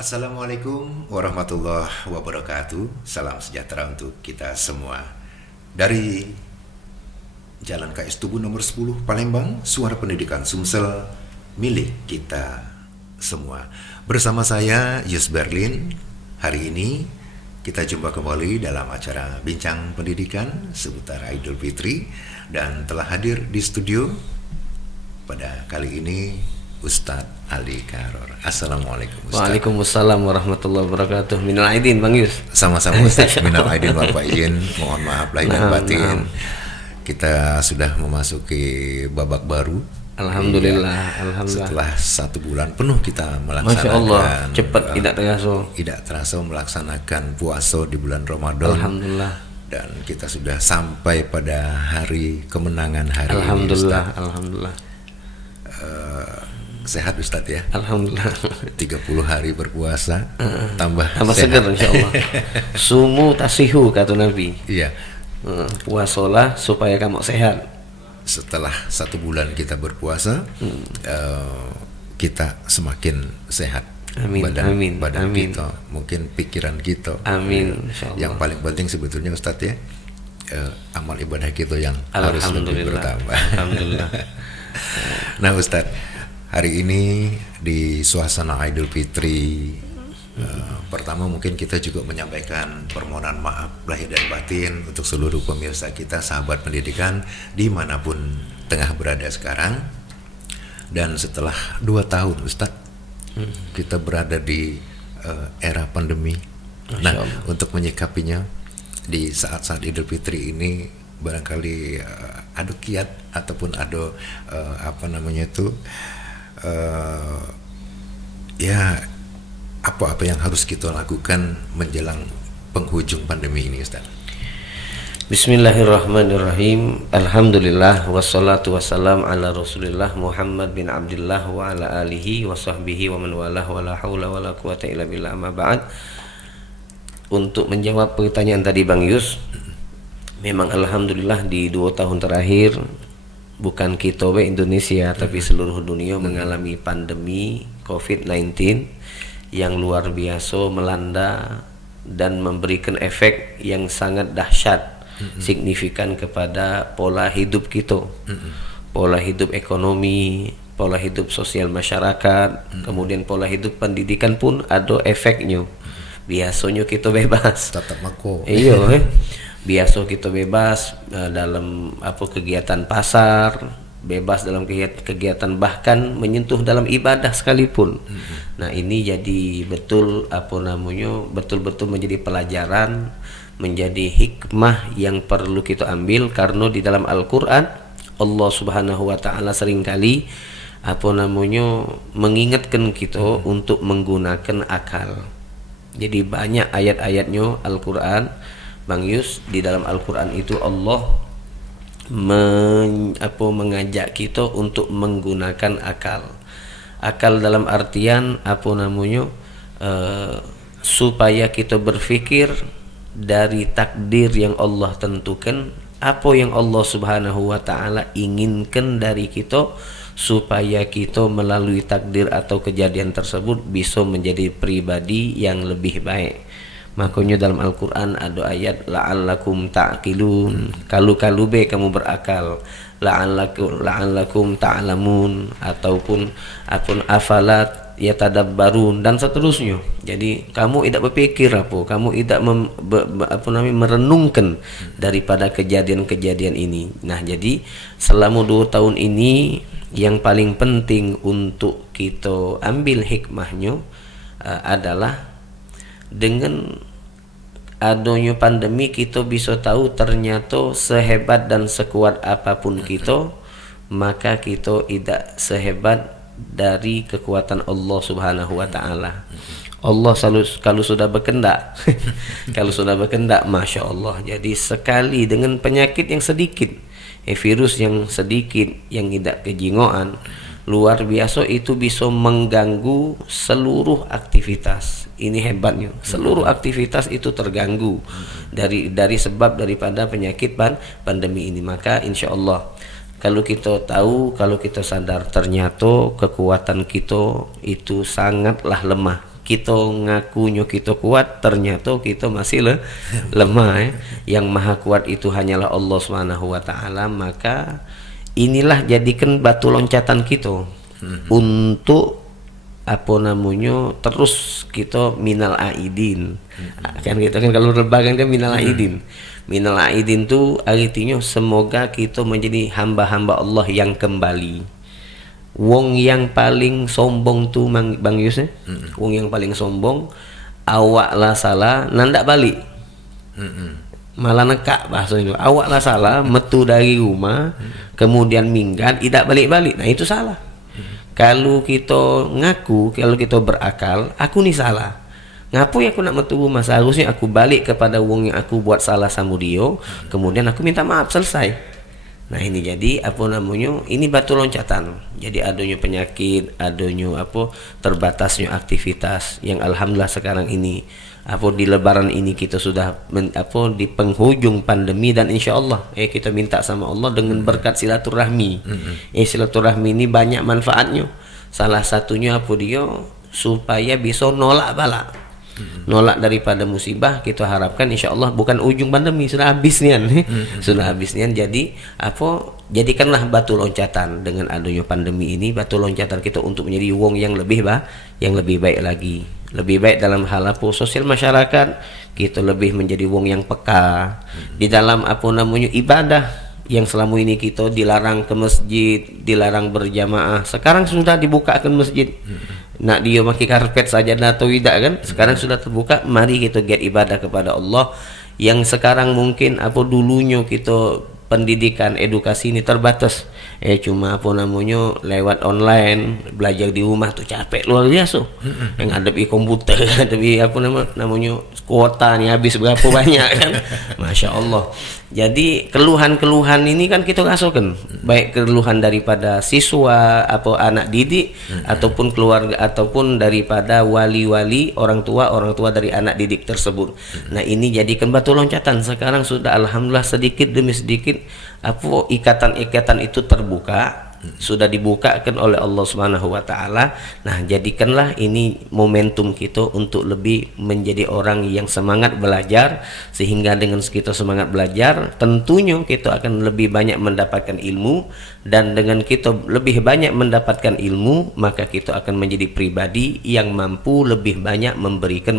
Assalamualaikum warahmatullahi wabarakatuh. Salam sejahtera untuk kita semua. Dari Jalan KS Tugu nomor 10 Palembang, Suara Pendidikan Sumsel, milik kita semua. Bersama saya Yus Berlin. Hari ini kita jumpa kembali dalam acara Bincang Pendidikan seputar Idul Fitri, dan telah hadir di studio pada kali ini Ustadz Ali Karor. Assalamualaikum Ustadz. Waalaikumsalam warahmatullahi wabarakatuh. Minal aidin Bang Yus. Sama-sama Ustadz. Minal aidin wal faizin. Mohon maaf lahir dan batin. Kita sudah memasuki babak baru. Alhamdulillah. Ya, Alhamdulillah. setelah 1 bulan penuh kita melaksanakan. Masya Allah, cepat tidak terasa melaksanakan puasa di bulan Ramadan. Alhamdulillah. Dan kita sudah sampai pada hari kemenangan hari Alhamdulillah. ini. Alhamdulillah. Sehat Ustadz ya. Alhamdulillah. 30 hari berpuasa, tambah segar insyaallah. Sumu tasihu kata Nabi. Iya. Puasolah supaya kamu sehat. Setelah 1 bulan kita berpuasa, kita semakin sehat. Amin. Badan Amin. kita, mungkin pikiran kita. Amin. Insyaallah. Yang paling penting sebetulnya Ustadz ya, amal ibadah kita yang harus lebih bertambah. Alhamdulillah. Nah Ustadz, hari ini di suasana Idul Fitri, pertama mungkin kita juga menyampaikan permohonan maaf lahir dan batin untuk seluruh pemirsa kita, sahabat pendidikan dimanapun tengah berada sekarang. Dan setelah 2 tahun Ustadz, kita berada di era pandemi. Nah, untuk menyikapinya di saat-saat Idul Fitri ini, barangkali ada kiat ataupun ada apa yang harus kita lakukan menjelang penghujung pandemi ini Ustaz? Bismillahirrahmanirrahim. Alhamdulillah wassalatu wassalam ala Rasulillah Muhammad bin Abdullah wa ala alihi wa sahbihi wa man walah wa la haula wa la quwata illa billah, amma ba'd. Untuk menjawab pertanyaan tadi Bang Yus, memang alhamdulillah di 2 tahun terakhir bukan kita Indonesia tapi seluruh dunia mengalami pandemi COVID-19 yang luar biasa melanda dan memberikan efek yang sangat dahsyat, signifikan kepada pola hidup kita, pola hidup ekonomi, pola hidup sosial masyarakat, kemudian pola hidup pendidikan pun ada efeknya. Biasanya kita bebas. Tetap mako. Iya, biasa kita bebas dalam kegiatan pasar, bebas dalam kegiatan bahkan menyentuh dalam ibadah sekalipun. Nah, ini jadi betul-betul menjadi pelajaran, menjadi hikmah yang perlu kita ambil, karena di dalam Al-Qur'an Allah Subhanahu wa taala seringkali mengingatkan kita untuk menggunakan akal. Jadi banyak ayat-ayatnya Al-Qur'an Bang Yus, di dalam Al-Qur'an itu Allah mengajak kita untuk menggunakan akal. Akal dalam artian supaya kita berpikir dari takdir yang Allah tentukan, apa yang Allah Subhanahu wa taala inginkan dari kita, supaya kita melalui takdir atau kejadian tersebut bisa menjadi pribadi yang lebih baik. Makanya dalam Al-Qur'an ada ayat la'allakum ta'qilun, kalu be kamu berakal, la'allakum ta'lamun, ataupun afalat yatadabbarun, dan seterusnya. Jadi kamu tidak berpikir kamu tidak merenungkan daripada kejadian-kejadian ini. Nah, jadi selama 2 tahun ini yang paling penting untuk kita ambil hikmahnya adalah dengan adanya pandemi kita bisa tahu ternyata sehebat dan sekuat apapun kita, maka kita tidak sehebat dari kekuatan Allah Subhanahu wa taala. Allah kalau sudah berkendak kalau sudah berkendak, Masya Allah. Jadi sekali dengan penyakit yang sedikit, virus yang sedikit, yang tidak kejingoan, luar biasa, itu bisa mengganggu seluruh aktivitas. Ini hebatnya, seluruh aktivitas itu terganggu dari sebab daripada penyakit pandemi ini. Maka insya Allah kalau kita tahu, kalau kita sadar ternyata kekuatan kita itu sangatlah lemah, kita ngakunya kita kuat, ternyata kita masih lemah. Yang maha kuat itu hanyalah Allah Subhanahu wa taala. Maka inilah jadikan batu loncatan kita untuk apa namanya terus kita minal aidin. Kan kita kan kalau lembaga kan minal aidin. Minal aidin itu artinya semoga kita menjadi hamba-hamba Allah yang kembali. Wong yang paling sombong tuh Bang Yus ya? Wong yang paling sombong awak lah salah nandak balik. Malah nekak bahasa itu. Awak lah salah metu dari rumah kemudian minggat tidak balik-balik. Nah itu salah. Kalau kita ngaku, kalau kita berakal, aku nih salah. Ngapu ya aku nak metu rumah, seharusnya aku balik kepada wong yang aku buat salah sama dia, kemudian aku minta maaf, selesai. Nah ini jadi apa namanya, ini batu loncatan. Jadi adanya penyakit, adanya apa terbatasnya aktivitas yang alhamdulillah sekarang ini apa di lebaran ini kita sudah di penghujung pandemi, dan insya Allah kita minta sama Allah dengan berkat silaturahmi. Silaturahmi ini banyak manfaatnya. Salah satunya apa dia, supaya bisa nolak bala. Nolak daripada musibah. Kita harapkan insya Allah bukan ujung pandemi, sudah habis nian. Sudah habis nian. Jadi apa, jadikanlah batu loncatan dengan adanya pandemi ini, batu loncatan kita untuk menjadi wong yang lebih baik lagi. Lebih baik dalam hal apa, sosial masyarakat, kita lebih menjadi wong yang peka di dalam apa namanya ibadah. Yang selama ini kita dilarang ke masjid, dilarang berjamaah, sekarang sudah dibuka ke masjid. Nak dia pakai karpet saja atau tidak kan, sekarang sudah terbuka. Mari kita giat ibadah kepada Allah. Yang sekarang mungkin apa dulunya kita pendidikan edukasi ini terbatas, cuma apa namanya lewat online, belajar di rumah tuh capek luar biasa. Yang ngadepi komputer, ngadepi apa namanya kuota nih habis berapa banyak kan. Masya Allah. Jadi keluhan-keluhan ini kan kita rasakan, baik keluhan daripada siswa atau anak didik, ataupun keluarga, ataupun daripada wali-wali orang tua dari anak didik tersebut. Nah ini jadikan batu loncatan. Sekarang sudah alhamdulillah sedikit demi sedikit apa ikatan-ikatan itu terbuka, sudah dibukakan oleh Allah Subhanahu wa taala. Nah, jadikanlah ini momentum kita untuk lebih menjadi orang yang semangat belajar, sehingga dengan kita semangat belajar, tentunya kita akan lebih banyak mendapatkan ilmu, dan dengan kita lebih banyak mendapatkan ilmu, maka kita akan menjadi pribadi yang mampu lebih banyak memberikan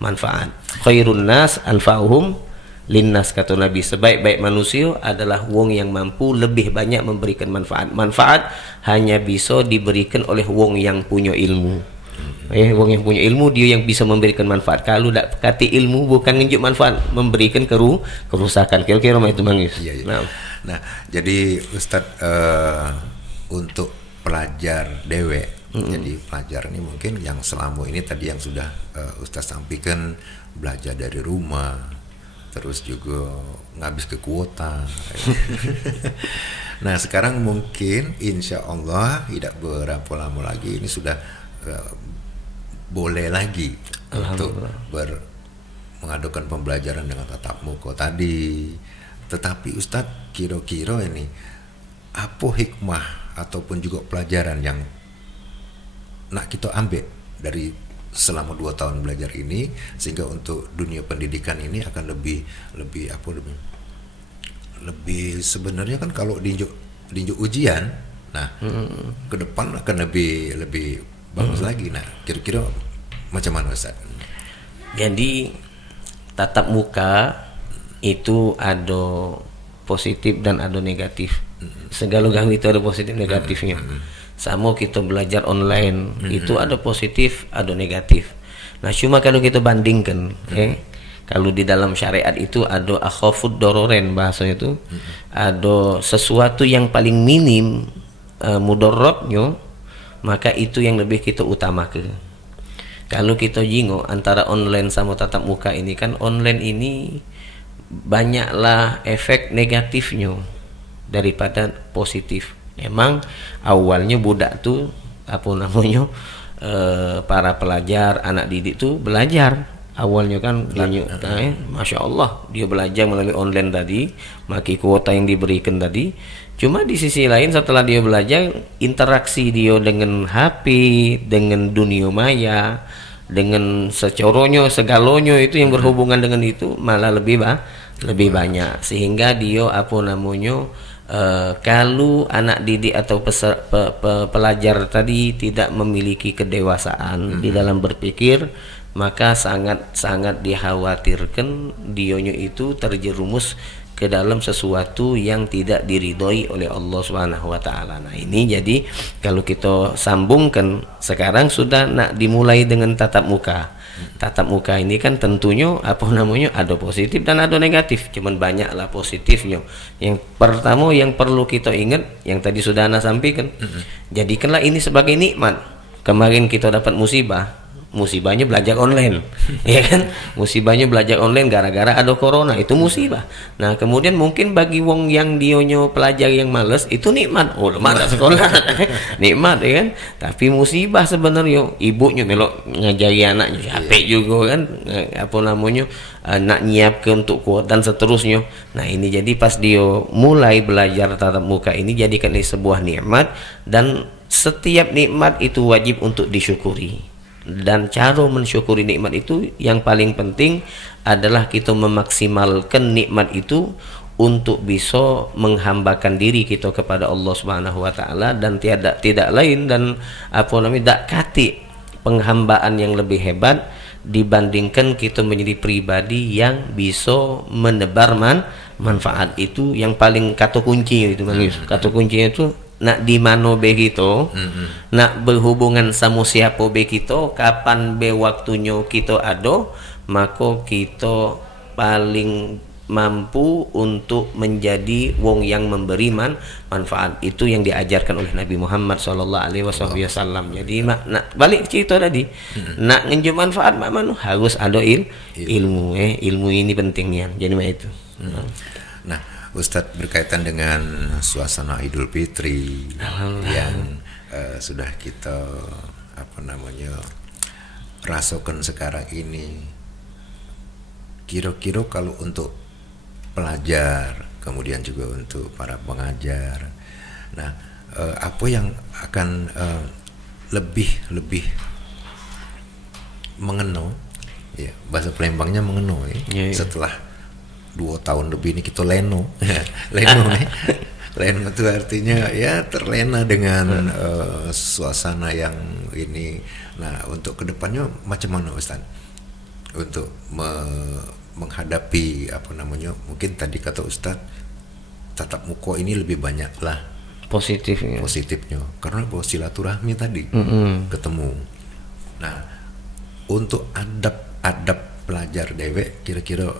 manfaat. Khairun nas anfa'uhum linnas, kata Nabi. Sebaik-baik manusia adalah wong yang mampu lebih banyak memberikan manfaat. Manfaat hanya bisa diberikan oleh wong yang punya ilmu. Wong yang punya ilmu, dia yang bisa memberikan manfaat. Kalau tak kati ilmu bukan nunjuk manfaat, memberikan kerusakan. Kira-kira itu Bang Yus. Iya. Nah, jadi Ustadz untuk pelajar dewe, jadi pelajar ini mungkin yang selama ini tadi yang sudah Ustadz sampaikan, belajar dari rumah, terus juga ngabis ke kuota. Nah sekarang mungkin insya Allah tidak berapa lama lagi ini sudah boleh lagi untuk mengadakan pembelajaran dengan tatap muka tadi. Tetapi Ustadz, kira-kira ini apa hikmah ataupun juga pelajaran yang nak kita ambil dari selama 2 tahun belajar ini, sehingga untuk dunia pendidikan ini akan lebih sebenarnya kan kalau diinjuk ujian, nah ke depan akan lebih bagus lagi. Nah kira-kira macam mana Ustaz? Jadi tatap muka itu ada positif dan ada negatif. Segala gang itu ada positif negatifnya. Sama kita belajar online, itu ada positif, ada negatif. Nah cuma kalau kita bandingkan, kalau di dalam syariat itu ada akhafud dororen, bahasanya itu ada sesuatu yang paling minim mudaratnya, maka itu yang lebih kita utamakan. Kalau kita jinggo antara online sama tatap muka ini, kan online ini banyaklah efek negatifnya daripada positif. Emang awalnya budak tuh apa namanya para pelajar, anak didik tuh belajar awalnya kan dia Masya Allah dia belajar melalui online tadi, maki kuota yang diberikan tadi. Cuma di sisi lain setelah dia belajar, interaksi dia dengan HP, dengan dunia maya, dengan secoronyo segalonyo itu yang berhubungan dengan itu malah lebih banyak, sehingga dia apa namanya kalau anak didik atau pelajar tadi tidak memiliki kedewasaan di dalam berpikir, maka sangat dikhawatirkan dionyo itu terjerumus ke dalam sesuatu yang tidak diridhoi oleh Allah Subhanahu wa taala. Nah, ini jadi kalau kita sambungkan sekarang sudah nak dimulai dengan tatap muka. Tatap muka ini kan tentunya apa namanya ada positif dan ada negatif, cuman banyaklah positifnya. Yang pertama yang perlu kita ingat yang tadi sudah Ana sampaikan, jadikanlah ini sebagai nikmat. Kemarin kita dapat musibahnya belajar online, ya kan? Musibahnya belajar online gara-gara ada corona, itu musibah. Nah, kemudian mungkin bagi wong yang dionyo pelajar yang males itu nikmat. Oh, lemah sekolah, nikmat, ya kan? Tapi musibah sebenarnya, ibunya melok ngajari anaknya, capek juga kan? Apa namanya? Nak nyiapkan untuk kuat dan seterusnya. Nah, ini jadi pas dia mulai belajar tatap muka ini, jadikan ini sebuah nikmat, dan setiap nikmat itu wajib untuk disyukuri. Dan cara mensyukuri nikmat itu yang paling penting adalah kita memaksimalkan nikmat itu untuk bisa menghambakan diri kita kepada Allah Subhanahu wa taala, dan tidak lain dan apa namanya kati penghambaan yang lebih hebat dibandingkan kita menjadi pribadi yang bisa menebar manfaat. Itu yang paling kata kunci itu, kata kuncinya itu nak di mano be kita, nak berhubungan sama siapa be kita, kapan be waktunya kita ada, maka kita paling mampu untuk menjadi wong yang memberi manfaat. Itu yang diajarkan oleh Nabi Muhammad SAW. Jadi nak balik cerita tadi, nak ngenjum manfaat mana harus ada ilmu. Ilmu ini pentingnya. Jadi itu. Nah, Ustadz, berkaitan dengan suasana Idul Fitri yang sudah kita rasakan sekarang ini, kira-kira kalau untuk pelajar kemudian juga untuk para pengajar, nah apa yang akan lebih mengena, ya bahasa Palembangnya mengena ya. Setelah 2 tahun lebih ini kita leno itu artinya ya terlena dengan suasana yang ini. Nah, untuk kedepannya macam mana Ustaz untuk menghadapi mungkin tadi kata Ustaz tatap muka ini lebih banyak lah positifnya karena bawa silaturahmi tadi ketemu. Nah, untuk adab pelajar dewek kira-kira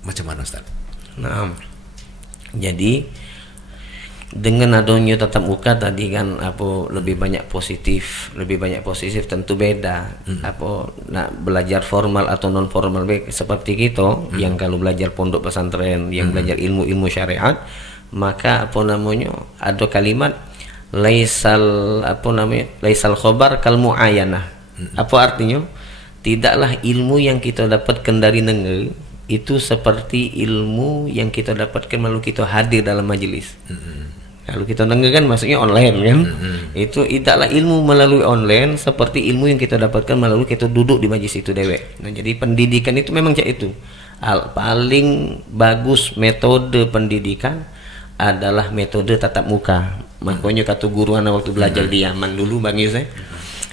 macam mana Ustaz? Nah, jadi dengan adanya tatap muka tadi kan lebih banyak positif tentu beda. Nak belajar formal atau non formal seperti kita yang kalau belajar pondok pesantren yang belajar ilmu syariat, maka ada kalimat laisal khobar kal muayyanah. Apa artinya? Tidaklah ilmu yang kita dapatkan dari negeri itu seperti ilmu yang kita dapatkan melalui kita hadir dalam majelis. Kalau kita dengar kan maksudnya online kan. Itu tidaklah ilmu melalui online seperti ilmu yang kita dapatkan melalui kita duduk di majelis itu dewek. Nah, jadi pendidikan itu memang cak itu. Paling bagus metode pendidikan adalah metode tatap muka. Makanya kata guru anak waktu belajar di Yaman dulu Bang Yus,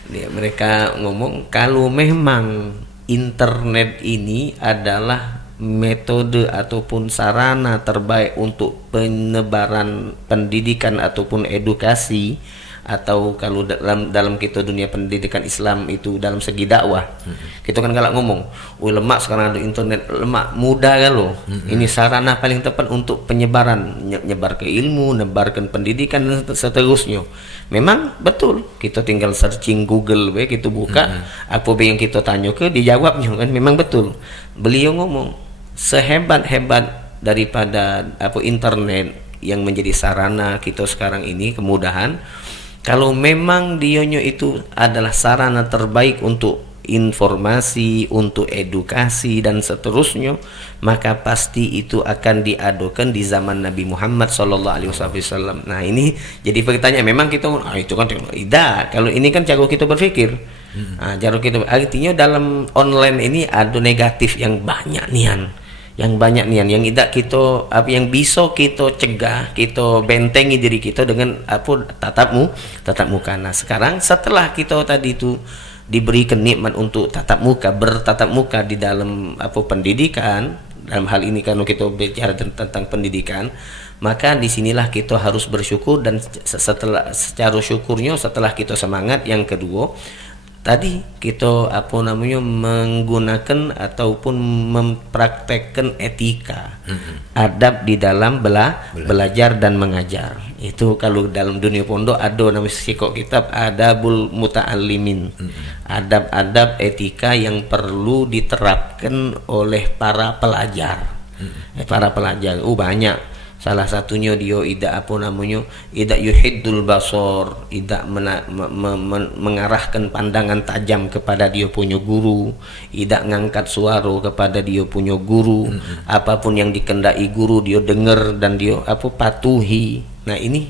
mereka ngomong kalau memang internet ini adalah metode ataupun sarana terbaik untuk penyebaran pendidikan ataupun edukasi, atau kalau dalam kita dunia pendidikan Islam itu dalam segi dakwah, kita kan galak ngomong, lemak sekarang ada internet, lemak mudah kan loh. Ini sarana paling tepat untuk penyebaran, nyebar ke ilmu, nyebarkan pendidikan dan seterusnya. Memang betul, kita tinggal searching Google, kita buka apa yang kita tanya ke dijawabnya kan, memang betul. Beliau ngomong sehebat-hebat daripada internet yang menjadi sarana kita sekarang ini kemudahan, kalau memang dionyo itu adalah sarana terbaik untuk informasi, untuk edukasi dan seterusnya, maka pasti itu akan diadukan di zaman Nabi Muhammad SAW. Nah ini jadi pertanyaan, memang kita itu kan tidak, kalau ini kan cara kita berpikir. Nah, cara kita artinya dalam online ini ada negatif yang banyak nian, yang tidak kita yang bisa kita cegah, kita bentengi diri kita dengan tatap muka. Nah sekarang setelah kita tadi itu diberi kenikmat untuk bertatap muka di dalam pendidikan, dalam hal ini karena kita bicara tentang pendidikan, maka disinilah kita harus bersyukur. Dan secara syukurnya setelah kita semangat, yang kedua tadi kita menggunakan ataupun mempraktekkan etika, adab di dalam belajar dan mengajar. Itu kalau dalam dunia pondok ada namanya sikok kitab Adabul Muta'allimin, adab-adab etika yang perlu diterapkan oleh para pelajar. Banyak. Salah satunya dia tidak yuhiddul basor, tidak mengarahkan pandangan tajam kepada dia punya guru, tidak ngangkat suara kepada dia punya guru. Apapun yang dikendaki guru dia dengar dan dia patuhi. Nah ini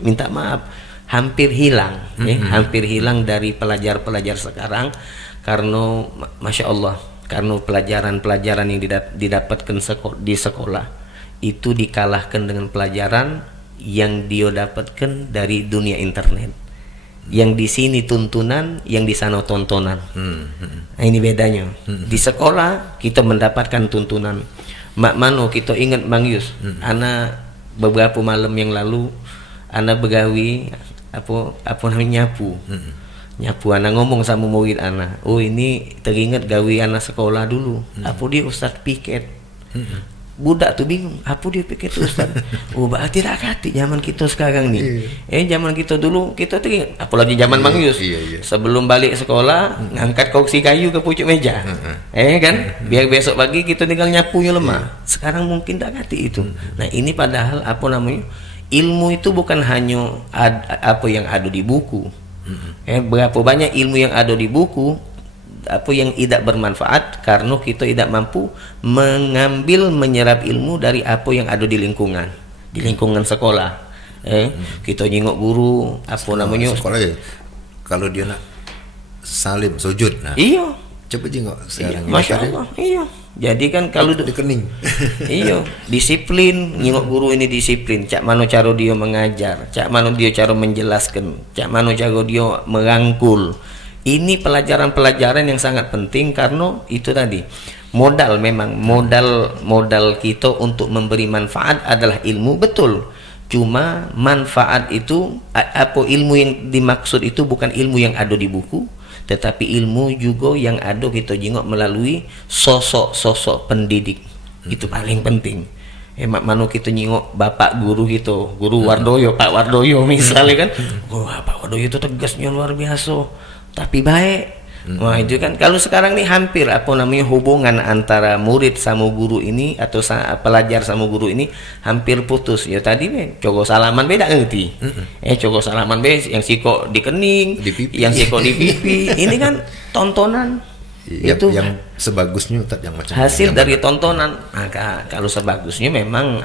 minta maaf hampir hilang, hampir hilang dari pelajar-pelajar sekarang, karena masya Allah, karena pelajaran-pelajaran yang didapatkan di sekolah itu dikalahkan dengan pelajaran yang dia dapatkan dari dunia internet. Yang di sini tuntunan, yang di sana tontonan. Nah, ini bedanya. Di sekolah kita mendapatkan tuntunan. Mak Mano kita ingat Bang Yus, ana beberapa malam yang lalu ana begawi nyapu. Nyapu, ana ngomong sama murid ana, oh ini teringat gawi ana sekolah dulu. Dia Ustaz piket. Budak tuh bingung, apa dia pikir tuh Ustaz? Berarti tidak kati zaman kita sekarang nih. Zaman kita dulu kita teringat, apalagi zaman Bang Yus, sebelum balik sekolah ngangkat kursi kayu ke pucuk meja, kan? Biar besok pagi kita tinggal nyapunya lemah. Sekarang mungkin tidak kati itu. Nah ini padahal ilmu itu bukan hanya apa yang ada di buku. Berapa banyak ilmu yang ada di buku yang tidak bermanfaat karena kita tidak mampu menyerap ilmu dari apa yang ada di lingkungan sekolah. Kita nyingok guru sekolah ya, kalau dia nak salim sujud, iya coba jengok sekarang, masya Allah, iya. Jadi kan kalau dikening, iya disiplin, nyingok guru ini disiplin. Cak mano cara dia mengajar, cak mano dia cara menjelaskan, cak mano cara dia merangkul. Ini pelajaran-pelajaran yang sangat penting, karena itu tadi modal kita untuk memberi manfaat adalah ilmu, betul. Cuma manfaat itu ilmu yang dimaksud itu bukan ilmu yang ada di buku, tetapi ilmu juga yang ada kita jengok melalui sosok-sosok pendidik. Itu paling penting. Mano kita nyingok bapak guru gitu, guru Wardoyo, Pak Wardoyo misalnya kan, Pak Wardoyo itu tegasnya luar biasa, tapi baik. Wah itu kan kalau sekarang nih hampir hubungan antara murid sama guru ini atau pelajar sama guru ini hampir putus. Ya tadi cogo salaman beda ngerti. Cogo salaman yang siko di kening, di pipi. Yang siko di pipi. Ini kan tontonan. Itu yang sebagusnya yang macam hasil dari tontonan. Maka kalau sebagusnya memang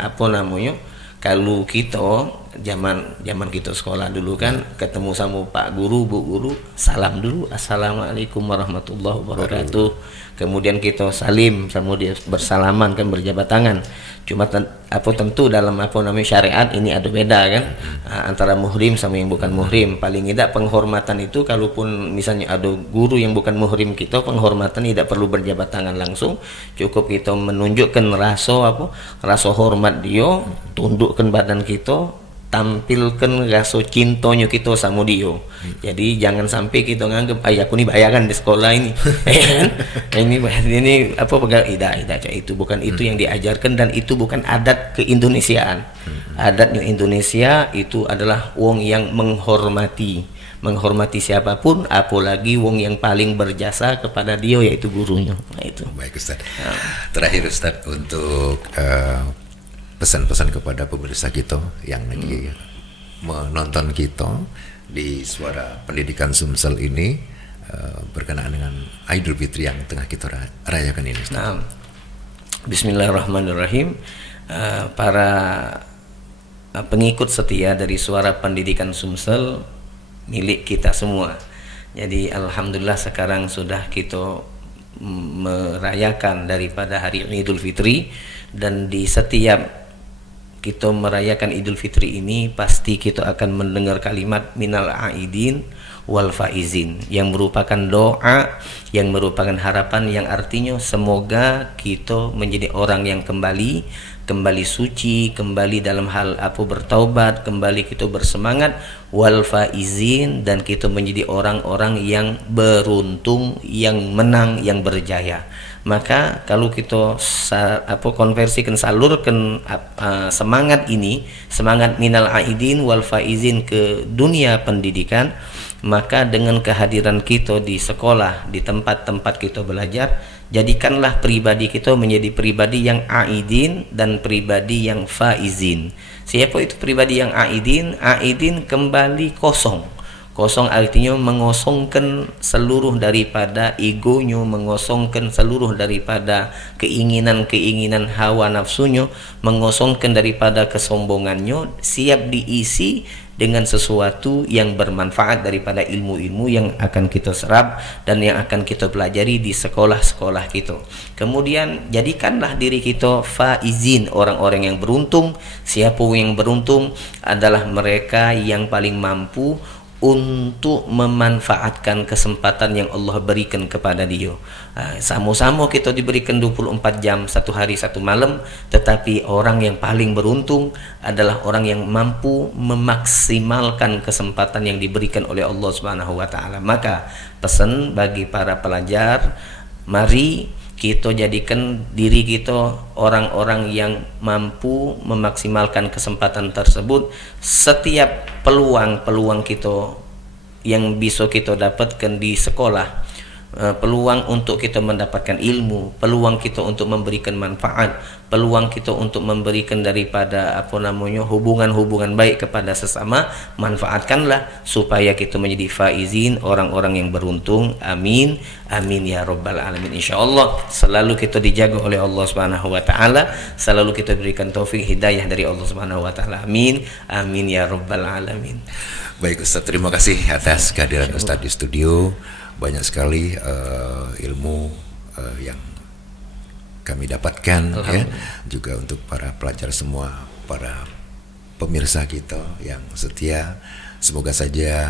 kalau kita zaman kita sekolah dulu kan ketemu sama Pak Guru, Bu Guru, salam dulu, assalamualaikum warahmatullahi wabarakatuh. Kemudian kita salim sama dia, bersalaman kan, berjabat tangan. Cuma tentu dalam syariat ini ada beda kan, antara muhrim sama yang bukan muhrim. Paling tidak penghormatan itu, kalaupun misalnya ada guru yang bukan muhrim kita, penghormatan tidak perlu berjabat tangan langsung, cukup kita menunjukkan rasa hormat dia, tundukkan badan kita, tampilkan rasa cintanya kita sama dia. Jadi jangan sampai kita nganggap aku nih bayaran di sekolah ini. ini tidak itu bukan itu yang diajarkan, dan itu bukan adat keindonesiaan. Adatnya Indonesia itu adalah wong yang menghormati siapapun, apalagi wong yang paling berjasa kepada dia, yaitu gurunya. Nah, itu. Baik Ustaz. Terakhir Ustaz, untuk pesan-pesan kepada pemirsa kita yang lagi menonton kita di Suara Pendidikan Sumsel ini, berkenaan dengan Idul Fitri yang tengah kita rayakan ini, Ustaz. Nah, Bismillahirrahmanirrahim. Para pengikut setia dari Suara Pendidikan Sumsel, milik kita semua. Jadi alhamdulillah sekarang sudah kita merayakan daripada hari Idul Fitri, dan di setiap kita merayakan Idul Fitri ini pasti kita akan mendengar kalimat minal aidin wal faizin, yang merupakan doa, yang merupakan harapan, yang artinya semoga kita menjadi orang yang kembali suci, kembali dalam hal apa bertaubat, kembali kita bersemangat, wal faizin, dan kita menjadi orang-orang yang beruntung, yang menang, yang berjaya. Maka kalau kita konversikan, salurkan semangat ini, semangat minal aidin wal faizin ke dunia pendidikan, maka dengan kehadiran kita di sekolah, di tempat-tempat kita belajar, jadikanlah pribadi kita menjadi pribadi yang aidin dan pribadi yang faizin. Siapa itu pribadi yang aidin? Aidin kembali kosong. Kosong artinya mengosongkan seluruh daripada egonya, mengosongkan seluruh daripada keinginan-keinginan hawa nafsunya, mengosongkan daripada kesombongannya, siap diisi dengan sesuatu yang bermanfaat daripada ilmu-ilmu yang akan kita serap dan yang akan kita pelajari di sekolah-sekolah kita. Kemudian jadikanlah diri kita faizin, orang-orang yang beruntung. Siapa yang beruntung? Adalah mereka yang paling mampu untuk memanfaatkan kesempatan yang Allah berikan kepada dia. Sama-sama kita diberikan 24 jam, satu hari satu malam, tetapi orang yang paling beruntung adalah orang yang mampu memaksimalkan kesempatan yang diberikan oleh Allah Subhanahu wa taala. Maka pesan bagi para pelajar, mari kita jadikan diri kita orang-orang yang mampu memaksimalkan kesempatan tersebut. Setiap peluang-peluang kita yang bisa kita dapatkan di sekolah, peluang untuk kita mendapatkan ilmu, peluang kita untuk memberikan manfaat, peluang kita untuk memberikan daripada hubungan-hubungan baik kepada sesama, manfaatkanlah supaya kita menjadi faizin, orang-orang yang beruntung. Amin, amin ya rabbal alamin. Insyaallah selalu kita dijaga oleh Allah Subhanahu wa taala, selalu kita berikan taufik hidayah dari Allah Subhanahu wa taala. Amin, amin ya rabbal alamin. Baik Ustaz, terima kasih atas kehadiran Ustaz di studio. Banyak sekali ilmu yang kami dapatkan, ya, juga untuk para pelajar semua, para pemirsa kita yang setia. Semoga saja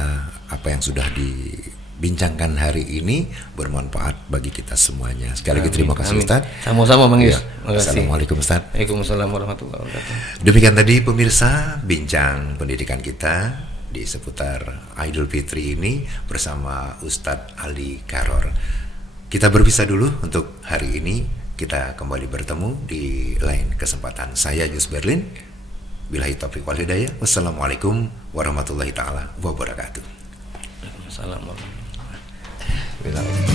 apa yang sudah dibincangkan hari ini bermanfaat bagi kita semuanya. Sekali lagi terima kasih Ustaz. Sama-sama Bang Yus. Assalamualaikum Ustaz. Waalaikumsalam warahmatullahi wabarakatuh. Demikian tadi pemirsa bincang pendidikan kita di seputar Idul Fitri ini bersama Ustadz Ali Karor. Kita berpisah dulu untuk hari ini. Kita kembali bertemu di lain kesempatan. Saya Yus Berlin. Billahi taufiq wal hidayah. Wassalamualaikum warahmatullahi taala wabarakatuh. Waalaikumsalam warahmatullahi wabarakatuh.